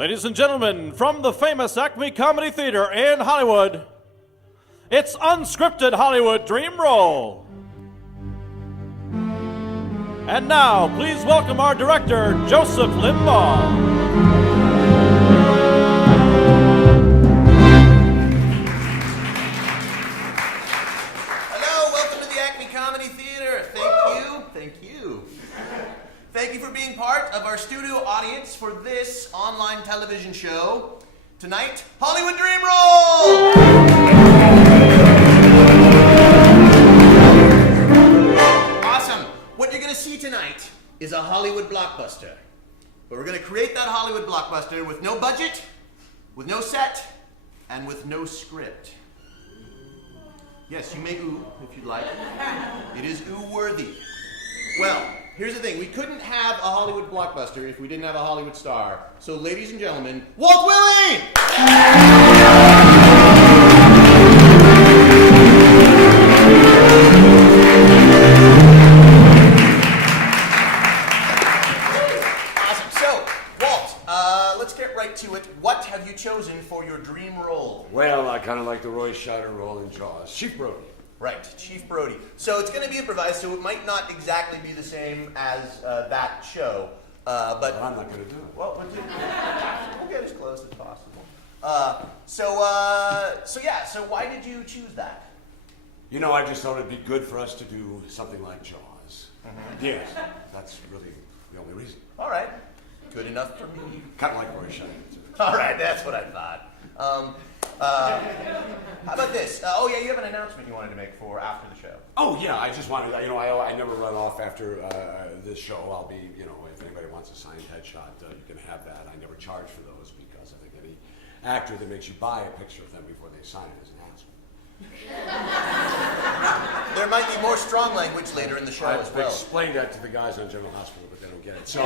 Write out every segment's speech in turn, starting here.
Ladies and gentlemen, from the famous Acme Comedy Theater in Hollywood, it's Unscripted Hollywood Dream Roll. And now, please welcome our director, Joseph Limbaugh. Hello, welcome to the Acme Comedy Theater. Thank you for being part of our studio audience for this online television show. Tonight, Hollywood Dream Roll! Awesome. What you're going to see tonight is a Hollywood blockbuster. But we're going to create that Hollywood blockbuster with no budget, with no set, and with no script. Yes, you may ooh if you'd like. It is ooh-worthy. Well, here's the thing. We couldn't have a Hollywood blockbuster if we didn't have a Hollywood star. So, ladies and gentlemen, Walt Willey! Awesome. So, Walt, let's get right to it. What have you chosen for your dream role? Well, I kind of like the Roy Scheider role in Jaws. Chief Brody. Right, Chief Brody. So it's going to be improvised, so it might not exactly be the same as that show. But I'm not going to do it. Well, we'll get as close as possible. So why did you choose that? You know, I just thought it'd be good for us to do something like Jaws. Mm-hmm. Yes, that's really the only reason. All right, good enough for me. Kind of like Roy Scheider, too. All right, that's what I thought. How about this? You have an announcement you wanted to make for after the show. Oh, yeah, I just wanted, I never run off after this show. I'll be, if anybody wants a signed headshot, you can have that. I never charge for those because I think any actor that makes you buy a picture of them before they sign it is an asshole. There might be more strong language later in the show as well. I've explained that to the guys on General Hospital, but they don't get it. So,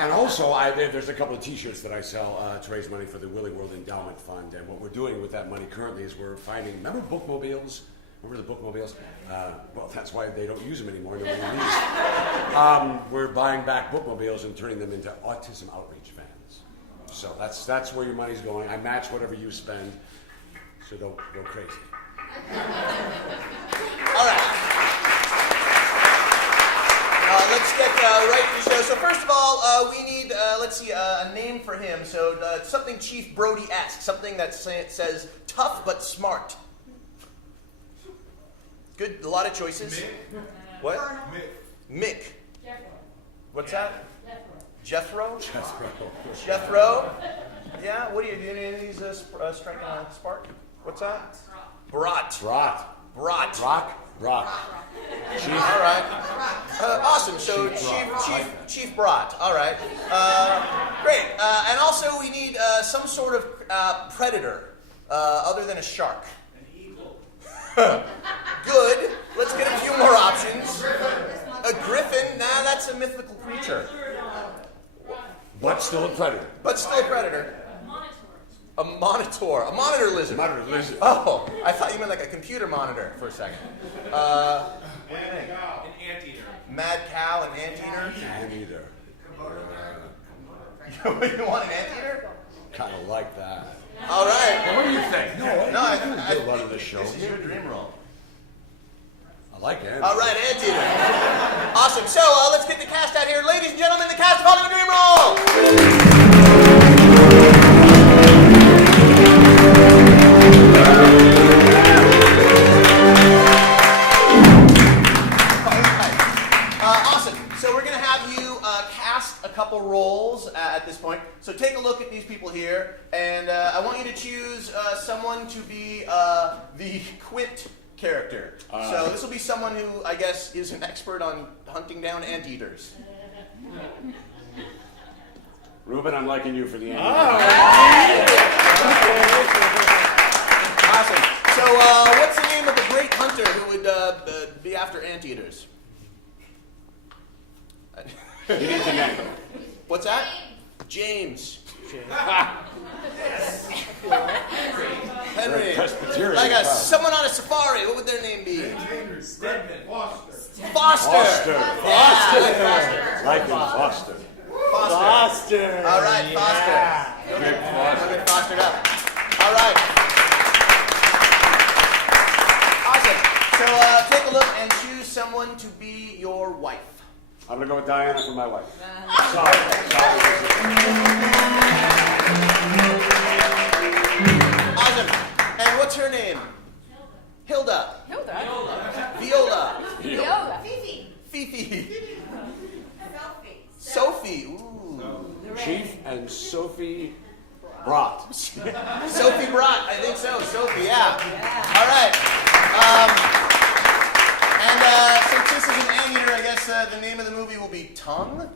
and also, there's a couple of T-shirts that I sell to raise money for the Willie World Endowment Fund. And what we're doing with that money currently is we're finding, remember bookmobiles? Remember the bookmobiles? Well, that's why they don't use them anymore. Nobody uses. We're buying back bookmobiles and turning them into autism outreach vans. So that's where your money's going. I match whatever you spend, so don't go crazy. All right. Let's get right to the show. So first of all, we need, a name for him. So something Chief Brody-esque, something that says tough but smart. Good, a lot of choices. Mick. What? Mick. Mick. What's that? Jethro? Jethro. Jethro? Yeah, what do you do? Any of these striking a spark? What's that? Brat. Brock. Chief. All right. Awesome. So Chief Brat. All right. Great. And also we need some sort of predator other than a shark. An eagle. Good. Let's get a few more options. A griffin. Nah, that's a mythical creature. But still a predator. A monitor. A monitor lizard. Oh, I thought you meant like a computer monitor for a second. An anteater. Mad cow, an anteater. Anteater. You want an anteater? Kind of like that. All right. Now, what do you think? I run of the show. This is your dream role. I like it. All right, anteater. Awesome. So let's get the cast out here, ladies and gentlemen. The cast of Hollywood Dream Roll. Awesome. So we're going to have you cast a couple roles at this point. So take a look at these people here, and I want you to choose someone to be the Quint character. So this will be someone who, I guess, is an expert on hunting down anteaters. Ruben, I'm liking you for the anteater. Awesome. So what's the name of the great hunter who would be after anteaters? You need the name. What's that? James. Henry. Presbyterian. Like someone on a safari. What would their name be? Stedman. Foster. Foster. Foster. Yeah, I like Foster. Like him, Foster. Foster. All right, Foster. Yeah. Big Foster. Get Fostered up. All right. Awesome. So take a look and choose someone to be your wife. I'm gonna go with Diana for my wife. Awesome. And what's her name? Hilda. Viola. Fifi. Sophie. Ooh. Chief and Sophie Brott. Sophie Brott. I think so. Sophie. Yeah. All right. And since this is an anteater, I guess the name of the movie will be Tongue?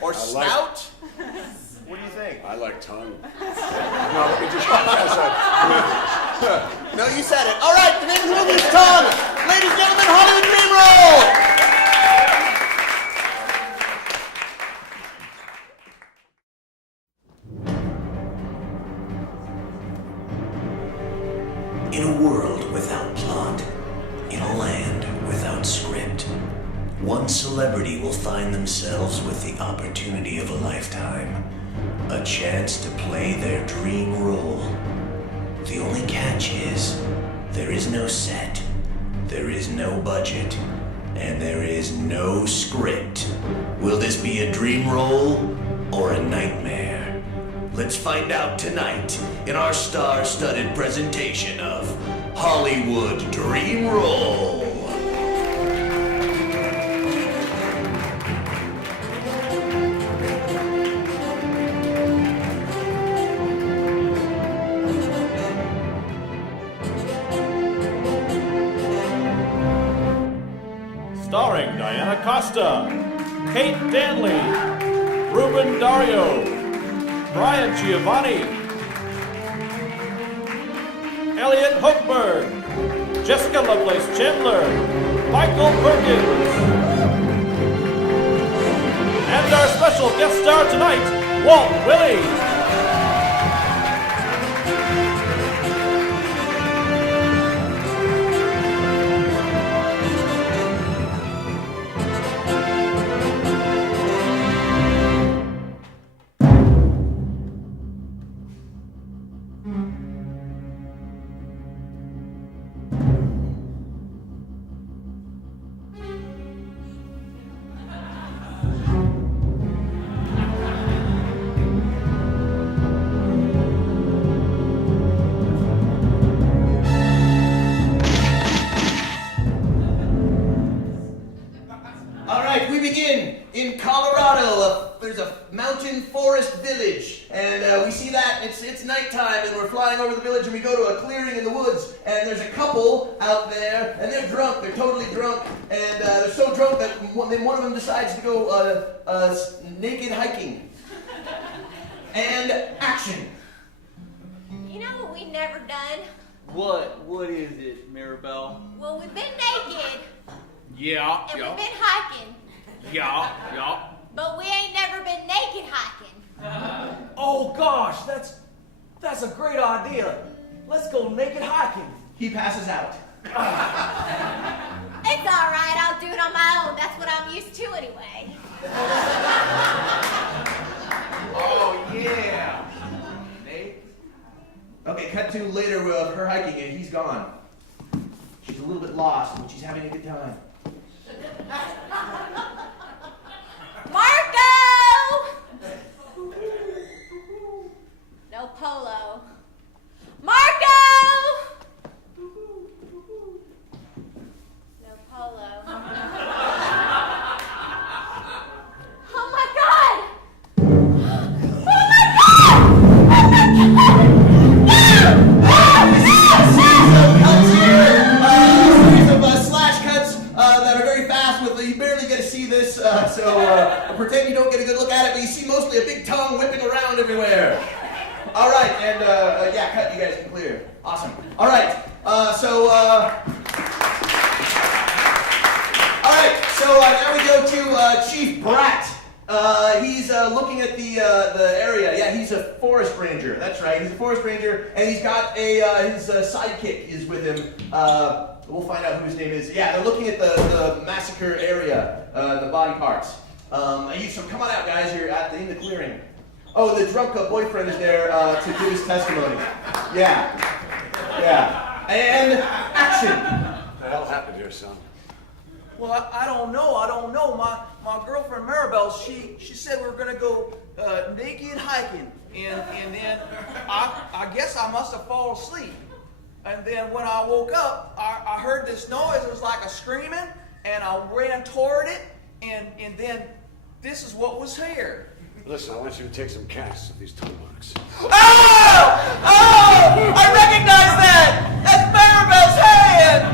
Or Snout? What do you think? I like tongue. No, you said it. All right, the name of the movie is Tongue. Ladies and gentlemen, Hollywood Dream Roll! In a world without plot, in a land without script, one celebrity will find themselves with the opportunity of a lifetime, a chance to play their dream role. The only catch is, there is no set, there is no budget, and there is no script. Will this be a dream role or a nightmare? Let's find out tonight in our star-studded presentation of Hollywood Dream Roll. Starring Diana Costa, Kate Danley, Ruben Dario, Brian Giovanni, Eliot Hochberg, Jessica Lovelace-Chandler, Michael Perkins, and our special guest star tonight, Walt Willey. In Colorado, there's a mountain forest village, and we see that it's nighttime, and we're flying over the village, and we go to a clearing in the woods, and there's a couple out there, and they're drunk, they're totally drunk, and they're so drunk that then one of them decides to go naked hiking. And action. You know what we've never done? What is it, Mirabelle? Well, we've been naked, Yeah, and we've been hiking, yeah. but we ain't never been naked hiking. Oh gosh, that's a great idea. Let's go naked hiking. He passes out. It's all right, I'll do it on my own. That's what I'm used to anyway. Oh, yeah. Nate? Okay, cut to later of her hiking, and he's gone. She's a little bit lost, but she's having a good time. Marco! No polo. Marco! No polo. Oh my God! Oh my God! Series of slash cuts that are very fast. You barely get to see this, so pretend you don't get a good look at it, but you see mostly a big tongue whipping around everywhere. All right, and yeah, cut. You guys can clear. Awesome. All right, so now we go to Chief Bratt. He's looking at the area. Yeah, he's a forest ranger. That's right. He's a forest ranger, and he's got his sidekick is with him. we'll find out who his name is. Yeah, they're looking at the massacre area, the body parts. So come on out, guys. You're in the clearing. Oh, the drunk boyfriend is there to give his testimony. Yeah. And action. What the hell happened here, son? Well, I don't know. My girlfriend Maribel, she said we were gonna go naked hiking, and then I guess I must have fallen asleep. And then when I woke up, I heard this noise. It was like a screaming, and I ran toward it, and then this is what was here. Listen, I want you to take some casts of these toe marks. Oh! I recognize that! That's Maribel's hand!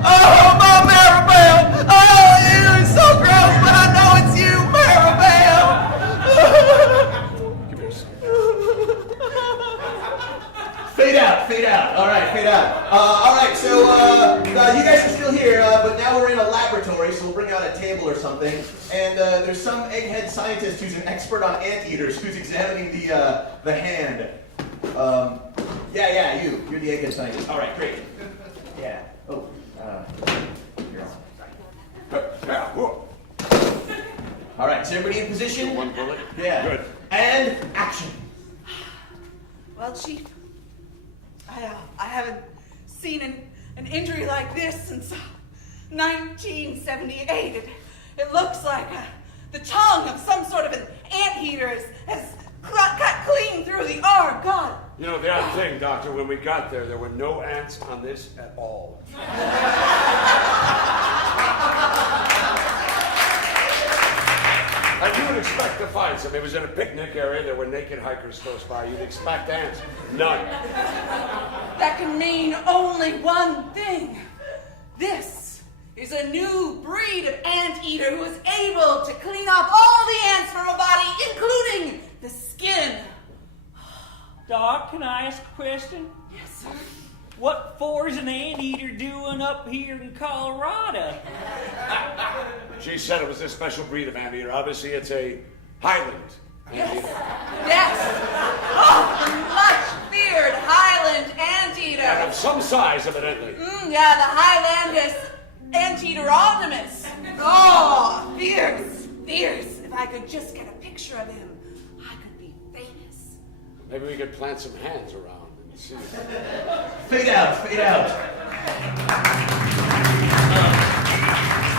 Oh, my Maribel! Oh, it was so gross, but I know it's you, Maribel! Give me a second. Fade out. All right, fade out. All right, so you guys are still here, but now we're in a laboratory, so we'll bring out a table or something. And there's some egghead scientist who's an expert on anteaters who's examining the hand. You're the egghead scientist. All right, great. Yeah. Oh, you're on. All right, is everybody in position? One bullet? Yeah. Good. And action. Well, Chief, I haven't seen an injury like this since 1978. It looks like the tongue of some sort of an anteater has cut clean through the arm. God. You know, the odd thing, Doctor, when we got there were no ants on this at all. And you would expect to find some. It was in a picnic area. There were naked hikers close by. You'd expect ants. None. That can mean only one thing. This is a new breed of anteater who is able to clean off all the ants from a body, including the skin. Doc, can I ask a question? Yes, sir. What for is an anteater doing up here in Colorado? She said it was a special breed of anteater. Obviously, it's a Highland anteater. Yes. Oh, the much-feared Highland anteater. And of some size, evidently. Yeah, the Highlandus anteater omnibus. Oh, fierce. If I could just get a picture of him, I could be famous. Maybe we could plant some hands around and see. Fade out.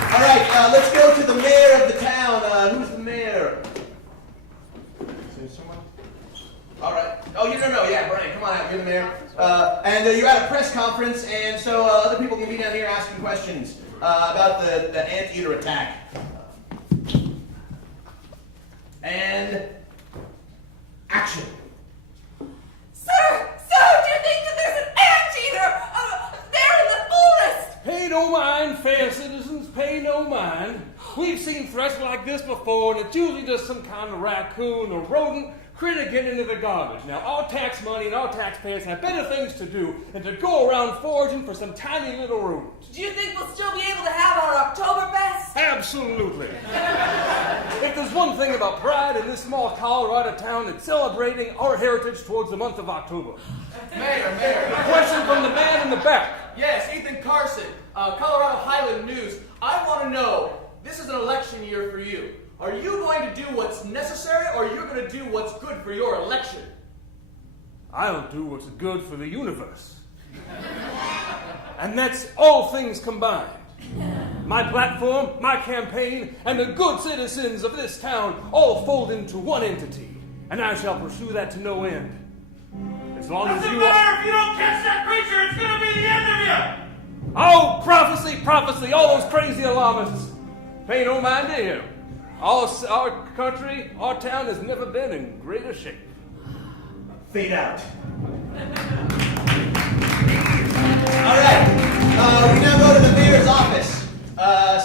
All right, let's go to the mayor of the town. Who's the mayor? Is there someone? All right. Oh, yeah, Brian, come on out. You're the mayor. And you're at a press conference, and so other people can be down here asking questions about the anteater attack. And action. Sir, do you think that there's an anteater there in the forest? Pay no mind, fair citizens, pay no mind. We've seen threats like this before, and it's usually just some kind of raccoon or rodent critter getting into the garbage. Now, our tax money and our taxpayers have better things to do than to go around foraging for some tiny little rodents. Do you think we'll still be able to have our Oktoberfest? Absolutely. If there's one thing about pride in this small Colorado town, it's celebrating our heritage towards the month of October. Mayor. A question from the man in the back. Yes, Ethan Carson, Colorado Highland News. I want to know, this is an election year for you. Are you going to do what's necessary, or are you going to do what's good for your election? I'll do what's good for the universe. And that's all things combined. My platform, my campaign, and the good citizens of this town all fold into one entity. And I shall pursue that to no end. As long as you are... If you don't catch that creature, it's going to be the end of you! Oh, prophecy, all those crazy alarmists. Pay no mind to him. Our country, our town has never been in greater shape. Fade out. All right. We now go to the mayor's office. I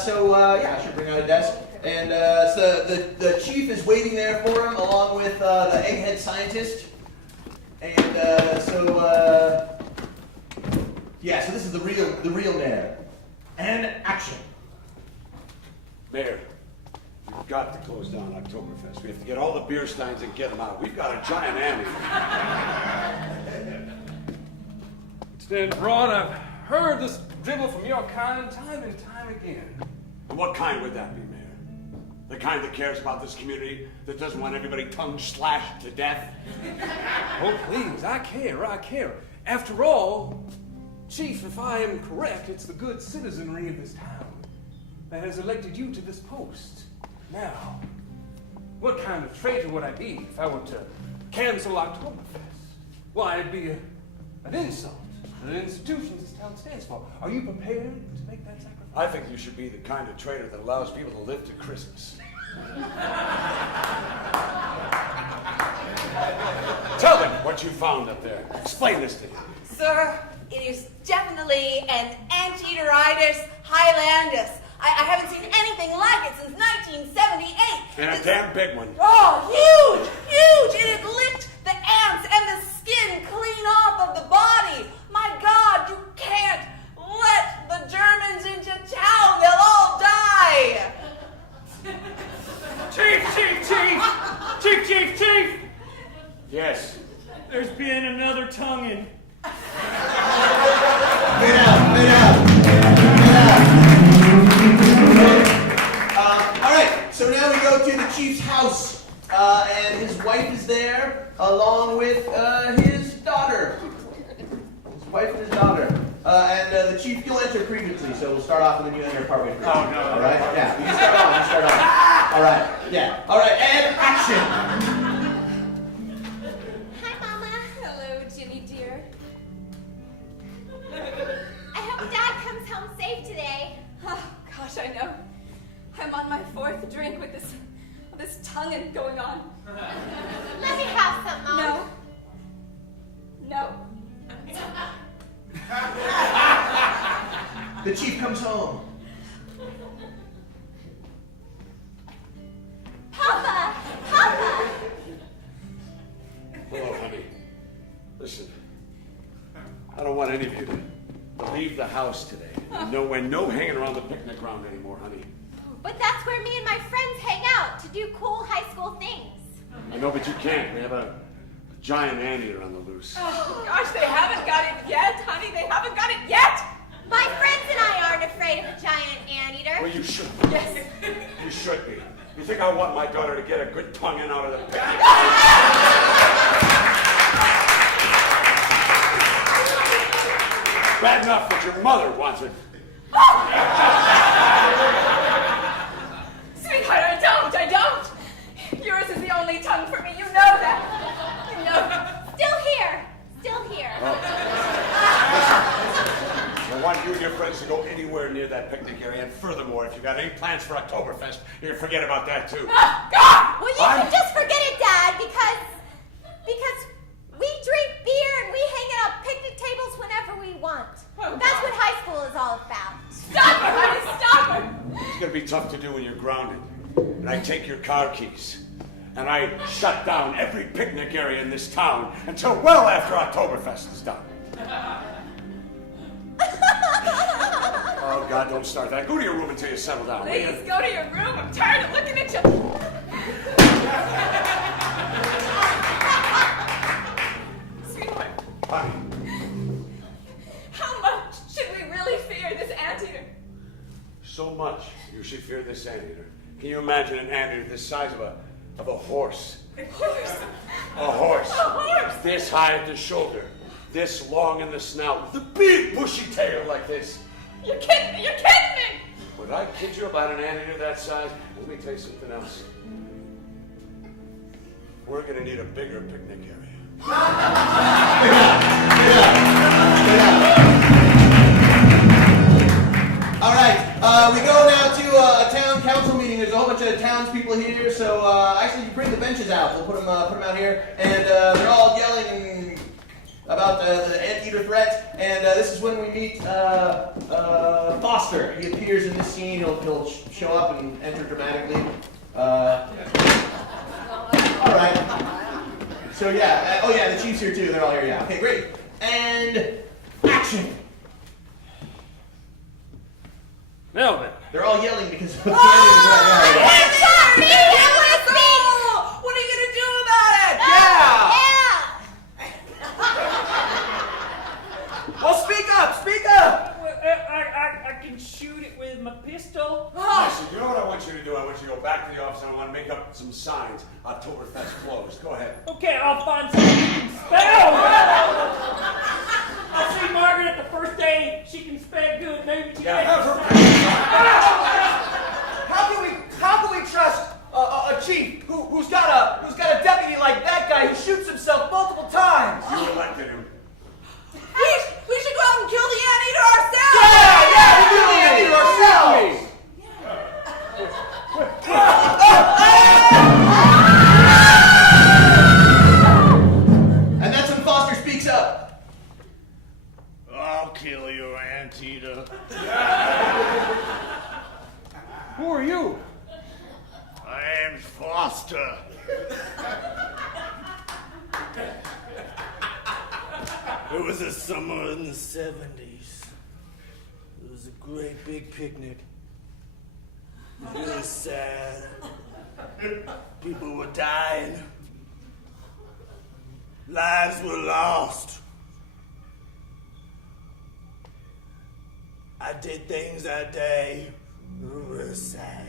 should bring out a desk. And so the chief is waiting there for him, along with the egghead scientist. And so this is the real mayor. And action. Mayor, we've got to close down Oktoberfest. We have to get all the beer steins and get them out. We've got a giant anteater. Stand broad, I've heard this dribble from your kind time and time again. And what kind would that be, Mayor? The kind that cares about this community, that doesn't want everybody tongue slashed to death? Oh, please, I care. After all, Chief, if I am correct, it's the good citizenry of this town that has elected you to this post. Now, what kind of traitor would I be if I were to cancel Oktoberfest? Why, it'd be an insult to the institution this town stands for. Are you prepared to make that sacrifice? I think you should be the kind of traitor that allows people to live to Christmas. Tell them what you found up there. Explain this to me. Sir, it is definitely an anteateritis highlandus. I haven't seen anything like it since 1978. And a damn big one. Oh, huge! It had licked the ants and the skin clean off of the body. My God, you can't let the Germans into town. They'll all die. Chief! Yes. There's been another tonguing. Get out. All right, so now we go to the chief's house, and his wife is there, along with his daughter. His wife and his daughter. And the chief, you'll enter previously, so we'll start off and then you enter partway through. Oh, no. All right? Yeah, you can start off. All right, yeah. All right, and action. Hi, Mama. Hello, Ginny dear. I hope Dad comes home safe today. Oh, gosh, I know. I'm on my 4th drink with this tonguing going on. Let me have some, Mom. No. The chief comes home. Papa! Hello, honey. Listen, I don't want any of you to leave the house today. No hanging around the picnic ground anymore, honey. But that's where me and my friends hang out to do cool high school things. I know, but you can't. We have a giant anteater on the loose. Oh, gosh, they haven't got it yet, honey. They haven't got it yet. My friends and I aren't afraid of a giant anteater. Well, you should be. Yes. You should be. You think I want my daughter to get a good tonguing out of the picnic? Bad enough that your mother wants it. Sweetheart, I don't. Yours is the only tongue for me. You know that. You know that. Still here. I want you and your friends to go anywhere near that picnic area. And furthermore, if you've got any plans for Oktoberfest, you can forget about that too. God! Well, you can just forget it, Dad, because we drink beer and we hang out at picnic tables whenever we want. That's what high school is all about. Stop it, honey, stop it! It's going to be tough to do when you're grounded. And I take your car keys, and I shut down every picnic area in this town until well after Oktoberfest is done. Oh, God, don't start that. Go to your room until you settle down. Please, go to your room. I'm tired of looking at you. Sweetheart. Honey. How much should we really fear this anteater? So much you should fear this anteater. Can you imagine an anteater this size of a horse? A horse? A horse. A horse? This high at the shoulder. This long in the snout. With a big bushy tail like this. You're kidding me! You're kidding me! Would I kid you about an anteater that size? Let me tell you something else. We're going to need a bigger picnic area. All right, we go now to a town council meeting. There's a whole bunch of townspeople here, so actually, you bring the benches out. We'll put them out here, and they're all yelling about the anteater threat. And this is when we meet Foster. He appears in the scene. He'll show up and enter dramatically. All right. So yeah, the chief's here too. They're all here. Yeah. Okay, great. And action. Melvin. They're all yelling because of the What are you going to do about it? Well, speak up! I want you to go back to the office and I want to make up some signs. Oktoberfest closed. Go ahead. Okay, I'll find something you can spell. I'll see Margaret at the first day. She can spell good. Maybe she can. How can we trust a chief who's got a deputy like that guy who shoots himself multiple times? You elected him. We should go out and kill the anteater ourselves! Yeah, we kill the anteater ourselves! And that's when Foster speaks up. I'll kill your anteater. Who are you? I am Foster. It was a summer in the 70s. It was a great big picnic. Really sad. People were dying. Lives were lost. I did things that day that were really sad.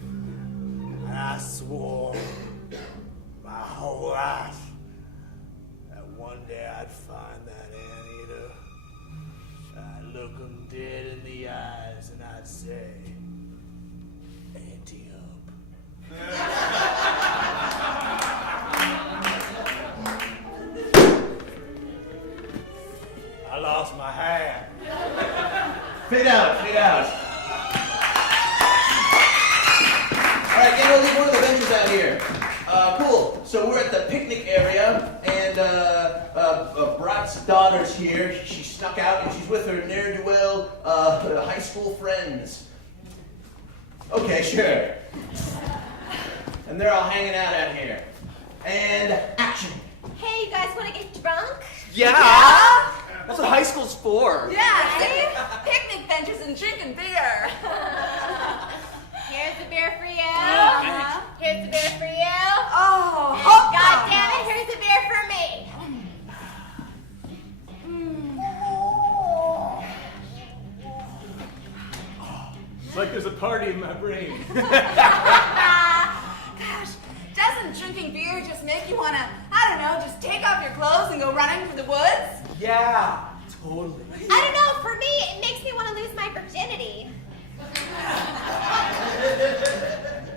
And I swore my whole life that one day I'd find that anteater. I'd look him dead in the eyes and I'd say, ante up. I lost my hand. Fade out, fade out. All right, get one of the benches out here. Cool. So we're at the picnic area, and Brat's daughter's here. She snuck out, and she's with her ne'er-do-well high school friends. Okay, sure. And they're all hanging out out here. And action. Hey, you guys want to get drunk? Yeah? That's what high school's for. Yeah, see? Picnic benches and drinking beer. Here's a beer for you. thanks. Here's a beer for you. Oh, And God damn it, here's a beer for me. It's like there's a party in my brain. Gosh, doesn't drinking beer just make you want to, I don't know, just take off your clothes and go running through the woods? Yeah, totally. I don't know, for me, it makes me want to lose my virginity.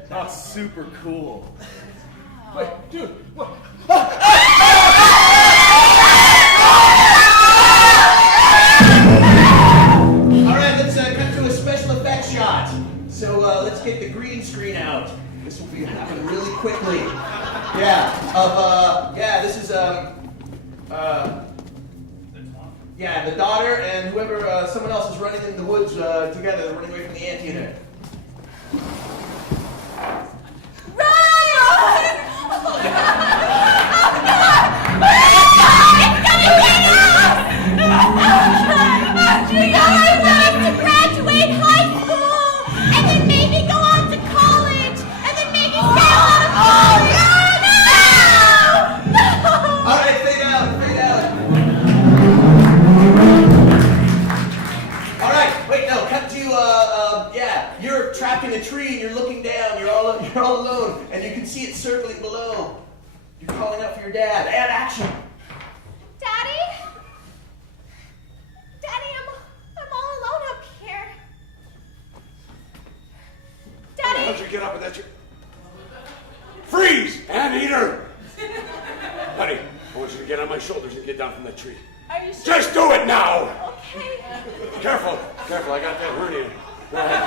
That's super cool. Wait, dude, what? All right, let's cut to a special effects shot. So let's get the green screen out. This will be happen really quickly. Yeah. This is the daughter and whoever someone else is running in the woods together, running away from the anteater. I wanted to graduate high school, and then maybe go on to college, and then maybe sail on a boat. No! All right, fade out, fade out. All right, wait, no, cut to you're trapped in a tree and you're looking down. You're all alone, and you can see it circling below. You're calling out for your dad. And action. Daddy? Daddy, I'm all alone up here. Daddy? How'd you get up with that? Freeze! Anteater! Buddy, I want you to get on my shoulders and get down from that tree. Are you sure? Just do it now! Okay. Careful, careful, I got that hernia. Go ahead.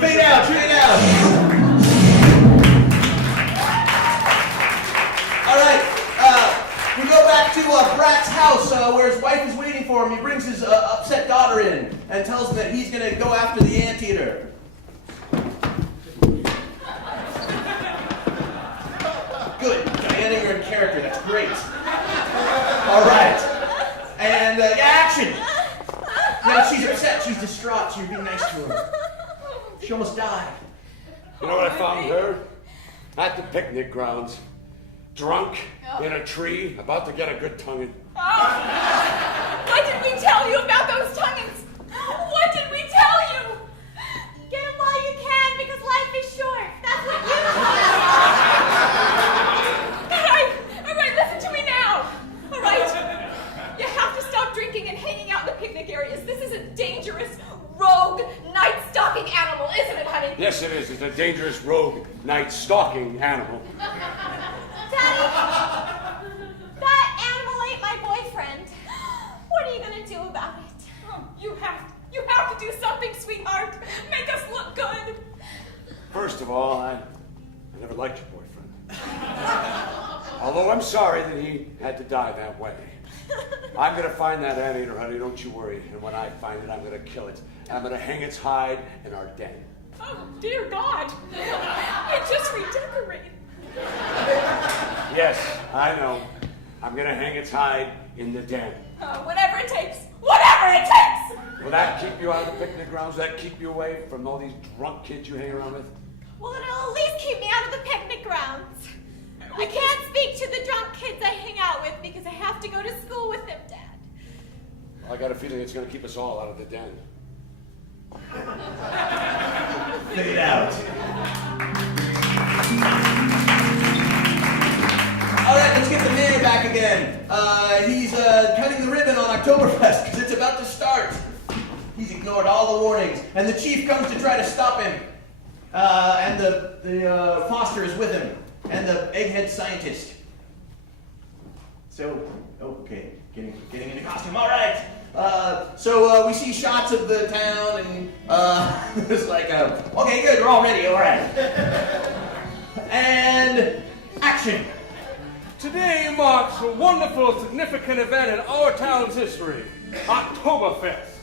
Fade out, fade out. All right, we go back to Brat's house where his wife is waiting for him. He brings his upset daughter in and tells him that he's going to go after the anteater. Good, Diana, you're in character. That's great. All right, and action. Now she's upset. She's distraught. You're being nice to her. She almost died. You know what I found her? At the picnic grounds. drunk, in a tree, about to get a good tonguing. Oh, what did we tell you about those tonguings? What did we tell you? Get them while you can, because life is short. That's what you All right, listen to me now. All right, you have to stop drinking and hanging out in the picnic areas. This is a dangerous, rogue, night-stalking animal, isn't it, honey? Yes, it is. It's a dangerous, rogue, night-stalking animal. Daddy, that animal ain't my boyfriend. What are you gonna do about it? Oh, you have to do something, sweetheart. Make us look good. First of all, I never liked your boyfriend. Although I'm sorry that he had to die that way. I'm gonna find that anteater, honey, don't you worry. And when I find it, I'm gonna kill it. And I'm gonna hang its hide in our den. Oh, dear God. You're just redecorating. Yes, I know. I'm gonna hang its hide in the den. Whatever it takes. Whatever it takes! Will that keep you out of the picnic grounds? Will that keep you away from all these drunk kids you hang around with? Well, it'll at least keep me out of the picnic grounds. I can't speak to the drunk kids I hang out with because I have to go to school with them, Dad. Well, I got a feeling it's gonna keep us all out of the den. Fade out. All right, let's get the mayor back again. He's cutting the ribbon on Oktoberfest because it's about to start. He's ignored all the warnings, and the chief comes to try to stop him. And the Foster is with him, and the egghead scientist. So, okay, getting into costume. All right. So we see shots of the town, and there's like okay, good, we're all ready. All right. And action. Today marks a wonderful, significant event in our town's history, Oktoberfest,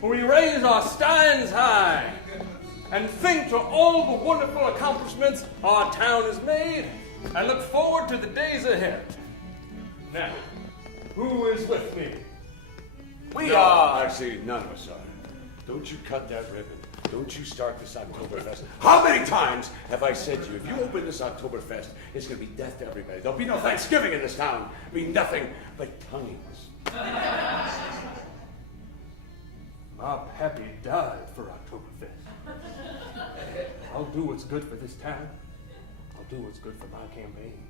where we raise our steins high and think to all the wonderful accomplishments our town has made and look forward to the days ahead. Now, who is with me? We are. Actually, none of us are. Don't you cut that ribbon. Don't you start this Oktoberfest. How many times have I said to you, if you open this Oktoberfest, it's going to be death to everybody. There'll be no Thanksgiving in this town. I mean, nothing but tonguings. My pappy died for Oktoberfest. I'll do what's good for this town. I'll do what's good for my campaign.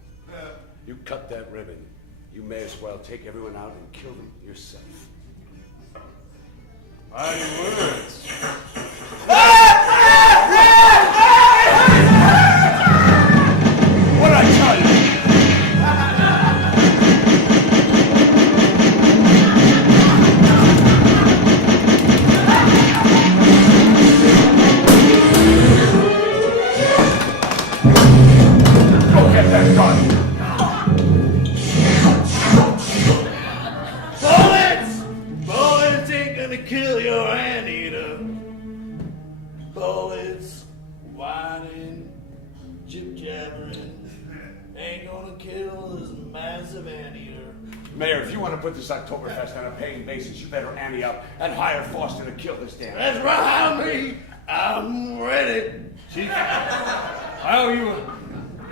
You cut that ribbon, you may as well take everyone out and kill them yourself. Mighty words. What I tell you? Go get that gun. Bullets ain't gonna kill your anteater. Bullets, whining, jib-jabbering, ain't gonna kill this massive anteater. Mayor, if you want to put this Oktoberfest on a paying basis, you better ante up and hire Foster to kill this damn. That's right, me. I'm ready. Chief, I owe you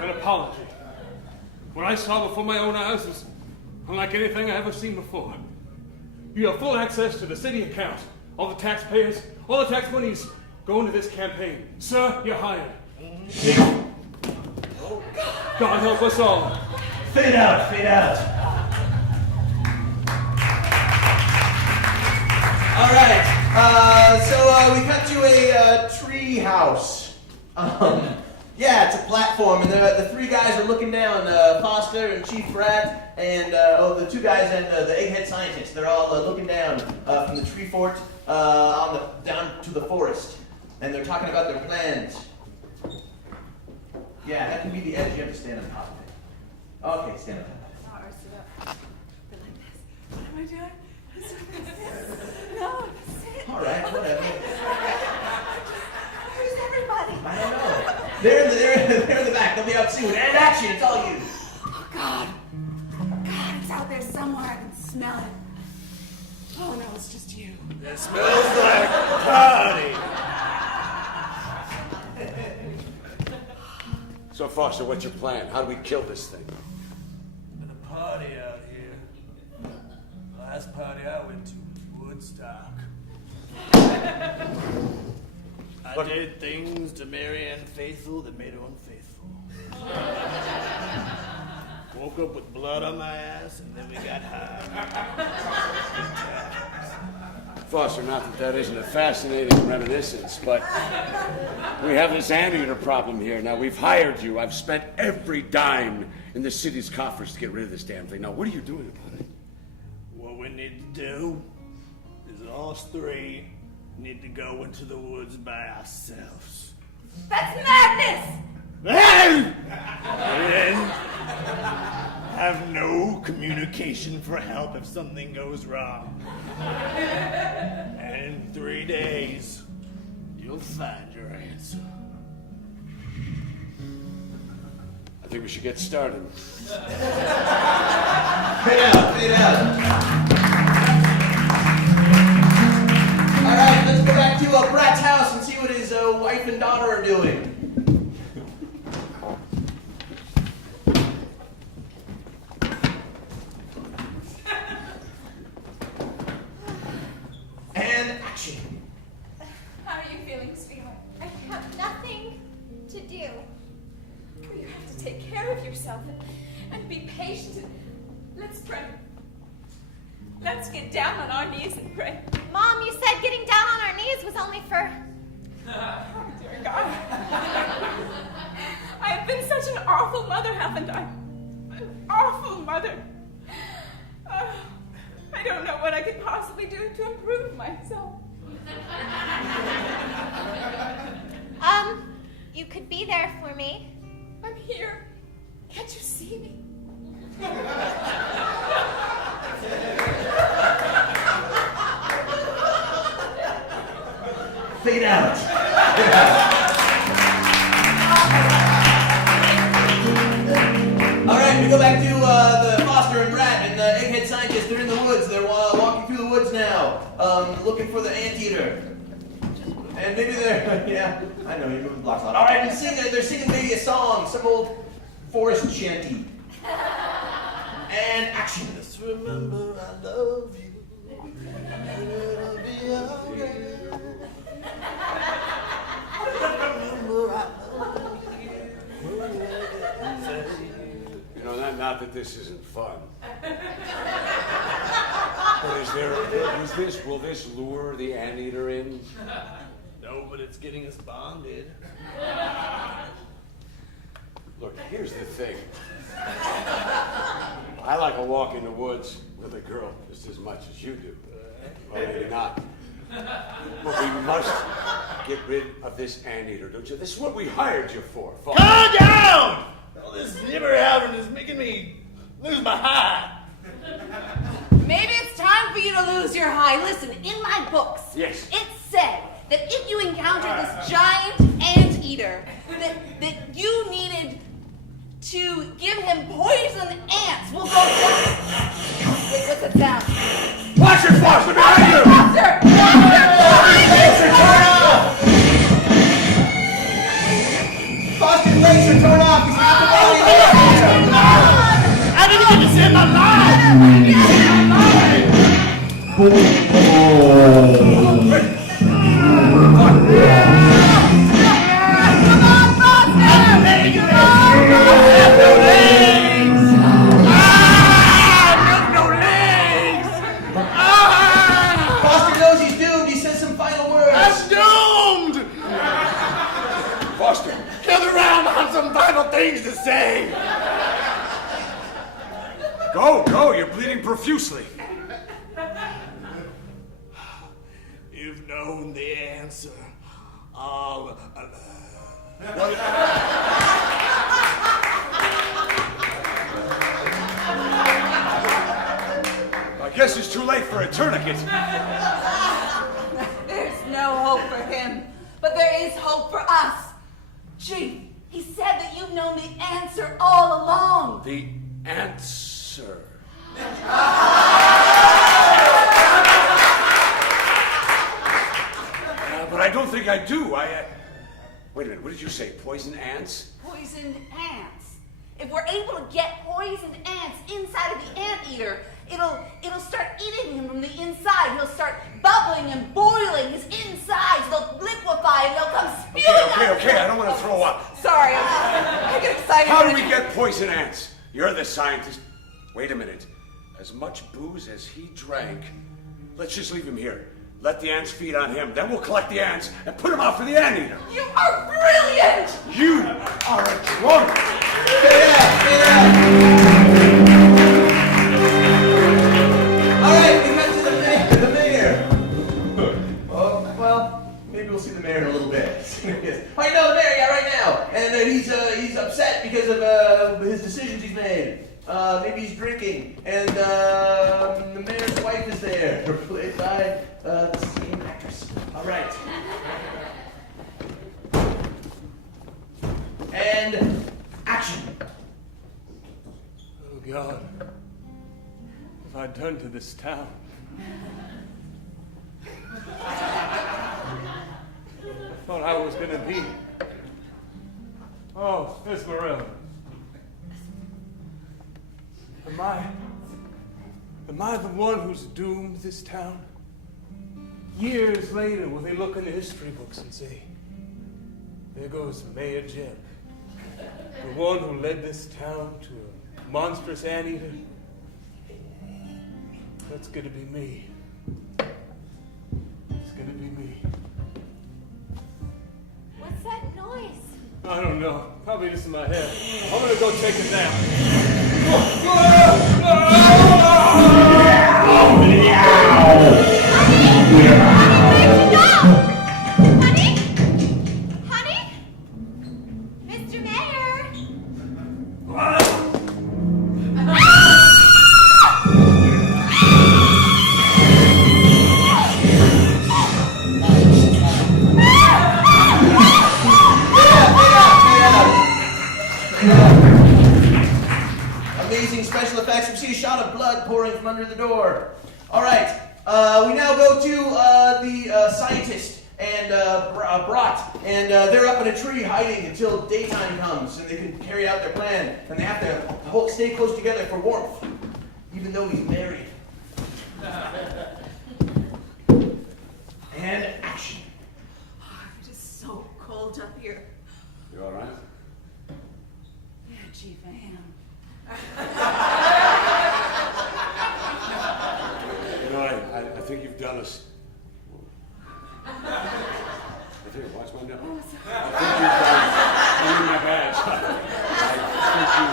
an apology. What I saw before my own eyes was unlike anything I ever seen before. You have full access to the city account. All the taxpayers, all the tax monies go into this campaign. Sir, you're hired. Chief, God help us all. Fade out, fade out. All right, so we cut to a tree house. Yeah, it's a platform, and the three guys are looking down, Costa and Chief Pratt, and the two guys and the egghead scientist. They're all looking down from the tree fort down to the forest, and they're talking about their plans. Yeah, that can be the edge. You have to stand on top of it. Okay, stand on top of it. What am I doing? No, sit. All right, whatever. Where's everybody? I don't know. They're in the back. They'll be out soon. And action, it's all you. Oh, God. God, it's out there somewhere. I can smell it. Oh, no, it's just you. It smells like party. So, Foster, what's your plan? How do we kill this thing? party out here. Last party I went to, Woodstock. I did things to Mary Ann Faithful that made her unfaithful. Woke up with blood on my ass, and then we got high. Foster, not that isn't a fascinating reminiscence, but we have this anteater problem here. Now, we've hired you. I've spent every dime in the city's coffers to get rid of this damn thing. Now, what are you doing about it? What we need to do is us three need to go into the woods by ourselves. That's madness! And then have no communication for help if something goes wrong. And in 3 days, you'll find your answer. I think we should get started. Fade out. All right, let's go back to Brad's house and see what his wife and daughter are doing. And action. How are you feeling, sweetheart? I have nothing to do. You have to take care of yourself and be patient. Let's pray. Let's get down on our knees and pray. Mom, you said getting down on our knees was only for... Dear God. I've been such an awful mother, haven't I? An awful mother. I don't know what I could possibly do to improve myself. You could be there for me. I'm here. Can't you see me? Fade out. All right, we go back to the Foster and Brad and the egghead scientist. They're in the woods. They're walking through the woods now, looking for the anteater. And maybe they're, yeah, I know, you're moving blocks a lot. All right, and they're singing maybe a song, some old forest shanty. And action. Just remember I love you. It'll be alright. Remember I love you. You know, not that this isn't fun. But will this lure the anteater in? No, but it's getting us bonded. Look, here's the thing. I like a walk in the woods with a girl just as much as you do. Well, maybe not. But we must get rid of this anteater, don't you? This is what we hired you for. Calm down! All this nibber having is making me lose my high. Maybe it's time for you to lose your high. Listen, in my books, yes, it said that if you encounter this giant anteater, that you needed to give him poison ants. We'll go down. Wait, what's that sound? Watch your Foster behind you! Foster! Foster, brakes are torn off. He's not I didn't get to see my life! Foster knows he's doomed. He says some final words. I'm doomed! Foster, Gather around on some final things to say. go, you're bleeding profusely. You've known the answer all I guess it's too late for a tourniquet. There's no hope for him, but there is hope for us. Chief, he said that you've known the answer all along. The answer. But I don't think I do. Wait a minute, what did you say? Poison ants? Poisoned ants. if we're able to get poisoned ants inside of the anteater, it'll start eating him from the inside. He'll start bubbling and boiling. His insides, they'll liquefy and they'll come spewing out. Okay, I don't want to throw up. Sorry, I get excited. How do we get poison ants? You're the scientist. Wait a minute. As much booze as he drank, let's just leave him here. Let the ants feed on him. Then we'll collect the ants and put them out for the anteater. You are brilliant! You are a drunk. All right, we got to the mayor. Oh, well, maybe we'll see the mayor in a little bit. Oh, you know the mayor, yeah, right now. And he's upset because of his decisions he's made. Maybe he's drinking. And the mayor's wife is there, played by the same actress. All right. And action. Oh, God. What have I done to this town? I thought I was going to be. Oh, Esmeralda. Am I the one who's doomed this town? Years later, will they look in the history books and say, there goes Mayor Jim, the one who led this town to a monstrous anteater? That's gonna be me. It's gonna be me. What's that noise? I don't know. Probably just in my head. I'm gonna go take a nap. Honey? Mr. Mayor? Amazing special effects. We see a shot of blood pouring from under the door. All right. We now go to the scientist and Brat, and they're up in a tree hiding until daytime comes, and they can carry out their plan. And they have to stay close together for warmth, even though he's married. And action. Oh, it is so cold up here. You all right? Yeah, Chief, I am. You know, I think you've done us. I think, watch my nose. I think you've done. I need my badge. I think you.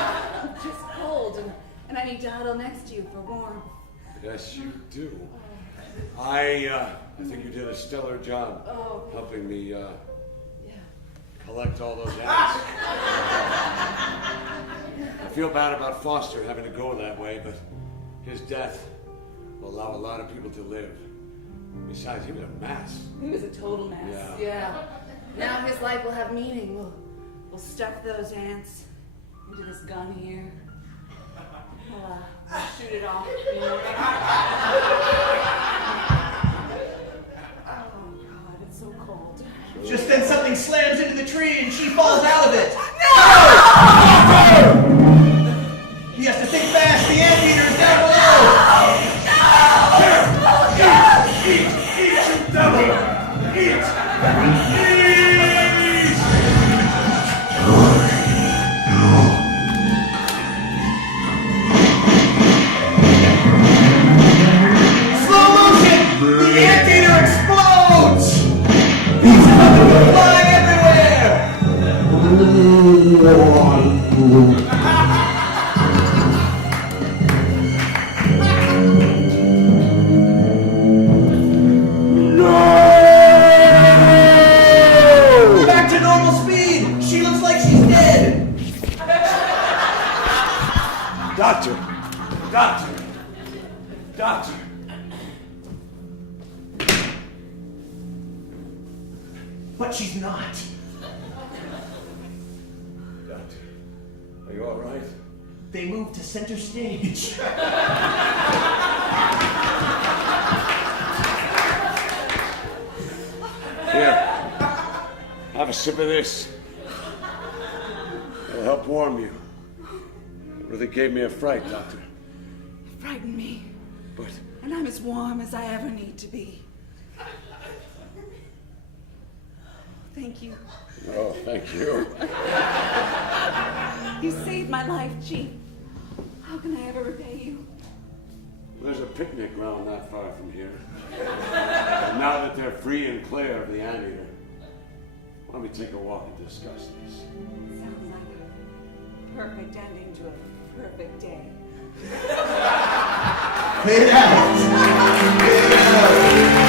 I'm just cold, and I need to huddle next to you for warmth. Yes, you do. I think you did a stellar job helping me collect all those ants. I feel bad about Foster having to go that way, but his death will allow a lot of people to live. Besides, he was a mess. He was a total mess. Yeah. Now his life will have meaning. We'll stuff those ants into this gun here. We'll shoot it off. You know? Oh God, it's so cold. Just then something slams into the tree and she falls out of it. No! He has to think fast. The anteater is down below. Eat, you devil! Eat! Slow motion! The anteater explodes! He's flying everywhere! Back to normal speed! She looks like she's dead! Doctor! But she's not. Doctor, are you all right? They moved to center stage. Here, have a sip of this. It'll help warm you. Well, they gave me a fright, Doctor. Frighten me. But And I'm as warm as I ever need to be. Thank you. oh, thank you. You saved my life, Chief. How can I ever repay you? There's a picnic ground not far from here. And now that they're free and clear of the anteater, why don't we take a walk and discuss this? Sounds like a perfect ending to a perfect day. Fade out. Fade out.